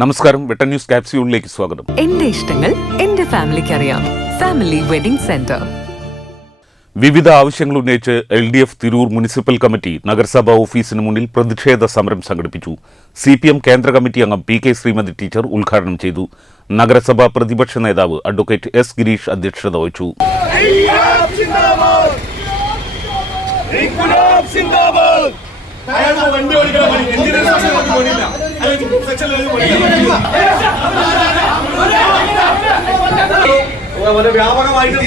നമസ്കാരം. വെട്ടൻ ന്യൂസ് കാപ്സ്യൂളിലേക്ക് സ്വാഗതം. എന്റെ ഇഷ്ടങ്ങൾ എന്റെ ഫാമിലിക്ക് അറിയാം ഫാമിലി വെഡിംഗ് സെന്റർ. വിവിധ ആവശ്യങ്ങൾ ഉന്നയിച്ച് L D F Tirur municipal committee നഗരസഭാ ഓഫീസിന് മുന്നിൽ പ്രതിഷേധ സമരം സംഘടിപ്പിച്ചു. സി പി എം കേന്ദ്ര കമ്മിറ്റി അംഗം പി കെ ശ്രീമതി ടീച്ചർ ഉദ്ഘാടനം ചെയ്തു. നഗരസഭാ പ്രതിപക്ഷ നേതാവ് അഡ്വക്കേറ്റ് എസ് ഗിരീഷ് അധ്യക്ഷത വഹിച്ചു. വണ്ടി ഓടിക്കാൻ വളരെ വ്യാപകമായിട്ട്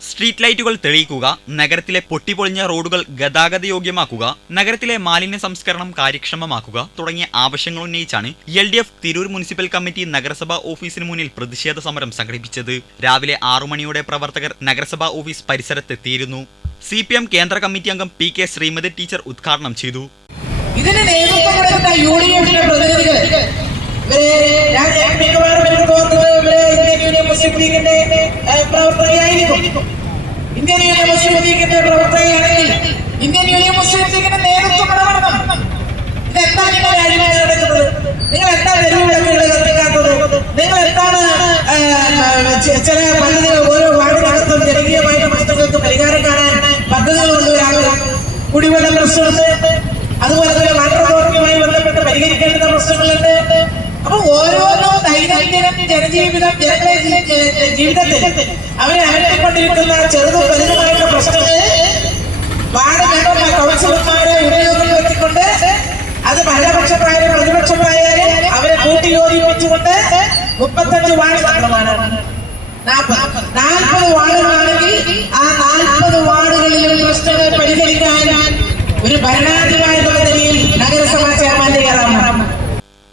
സ്ട്രീറ്റ് ലൈറ്റുകൾ തെളിയിക്കുക നഗരത്തിലെ പൊട്ടിപൊളിഞ്ഞ റോഡുകൾ ഗതാഗത യോഗ്യമാക്കുക നഗരത്തിലെ മാലിന്യ സംസ്കരണം കാര്യക്ഷമമാക്കുക തുടങ്ങിയ ആവശ്യങ്ങൾ ഉന്നയിച്ചാണ് L D F Tirur municipal committee നഗരസഭാ ഓഫീസിന് മുന്നിൽ പ്രതിഷേധ സമരം സംഘടിപ്പിച്ചത്. രാവിലെ ആറു മണിയോടെ പ്രവർത്തകർ നഗരസഭാ ഓഫീസ് പരിസരത്തെത്തിയിരുന്നു. സി പി എം കേന്ദ്ര കമ്മിറ്റി അംഗം പി കെ ശ്രീമതി ടീച്ചർ ഉദ്ഘാടനം ചെയ്തു. യൂണിയൻ നിങ്ങൾ നിങ്ങൾ എന്താ തെരുവിളക്കുകൾ കത്തിക്കാത്തത് നിങ്ങൾ എന്താണ് ചില കുടിവെള്ള പ്രശ്നമുണ്ട്. അതുപോലെ തന്നെ വാട്ടർ അതോറിറ്റിയുമായി ബന്ധപ്പെട്ട് പരിഹരിക്കേണ്ട പ്രശ്നങ്ങളുണ്ട്. അപ്പൊ ഓരോരോ ദൈനംദിനം ജനജീവിതം ജനങ്ങളെ ജീവിതത്തിൽ അവരെ അലട്ടിക്കൊണ്ടിരിക്കുന്ന ചെറുതും വലുതുമായിട്ടുള്ള പ്രശ്നങ്ങൾ വാർഡ് മെമ്പർമാർ കൗൺസിലർമാരെ ഉപയോഗത്തിൽ വെച്ചുകൊണ്ട് അത് ഭരണപക്ഷമായാലും പ്രതിപക്ഷമായാലും അവരെ കൂട്ടി യോജിപ്പിച്ചുകൊണ്ട് മുപ്പത്തഞ്ച് വാർഡ് മാത്രമാണ് നാൽപ്പത് നാൽപ്പത് വാർഡുകളാണെങ്കിൽ ആ നാൽപ്പത് വാർഡുകളിലും പ്രശ്നങ്ങൾ പരിഹരിക്കാൻ ഒരു ഭരണാധികാരി എന്ന നിലയിൽ നഗരസഭാ ചെയർമാൻ തയ്യാറാവണം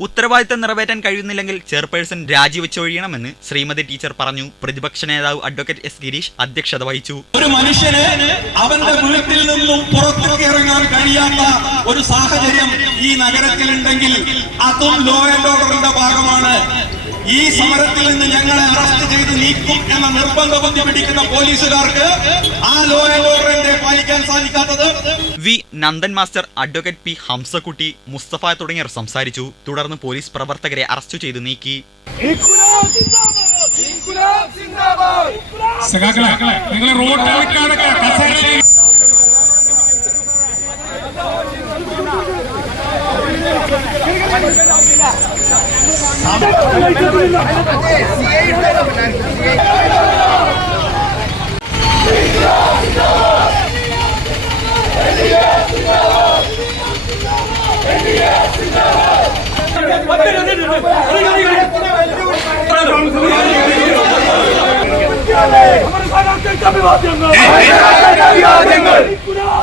ഉത്തരവാദിത്തം നിറവേറ്റാൻ കഴിയുന്നില്ലെങ്കിൽ ചെയർപേഴ്സൺ രാജിവെച്ചൊഴിയണമെന്ന് ശ്രീമതി ടീച്ചർ പറഞ്ഞു. പ്രതിപക്ഷ നേതാവ് അഡ്വക്കേറ്റ് എസ് ഗിരീഷ് അധ്യക്ഷത വഹിച്ചു. ഒരു മനുഷ്യന് അവന്റെ വീട്ടിൽ നിന്നും പുറത്തേക്ക് ഇറങ്ങാൻ കഴിയാത്ത ഒരു സാഹചര്യം ഈ നഗരത്തിൽ ഉണ്ടെങ്കിൽ അതും ലോ ആൻഡ് ഓർഡറിന്റെ ഭാഗമാണ്. ഈ സമരത്തിൽ നിന്ന് ഞങ്ങളെ അറസ്റ്റ് ചെയ്ത് നീക്കും എന്ന നിർബന്ധ ബുദ്ധി പിടിക്കുന്ന പോലീസുകാർക്ക് ആ ലോ ആൻഡ് ഓർഡറിന്റെ പാലിക്കാൻ സാധിക്കാത്തത്. V Nandan master advocate P Hamsakutty Musthafa തുടങ്ങിയവർ സംസാരിച്ചു. തുടർന്ന് പോലീസ് പ്രവർത്തകരെ അറസ്റ്റ് ചെയ്ത് നീക്കി. സഖാക്കളെ നിങ്ങൾ റോഡ് കസേരയിൽ ഇൻകുലാബ്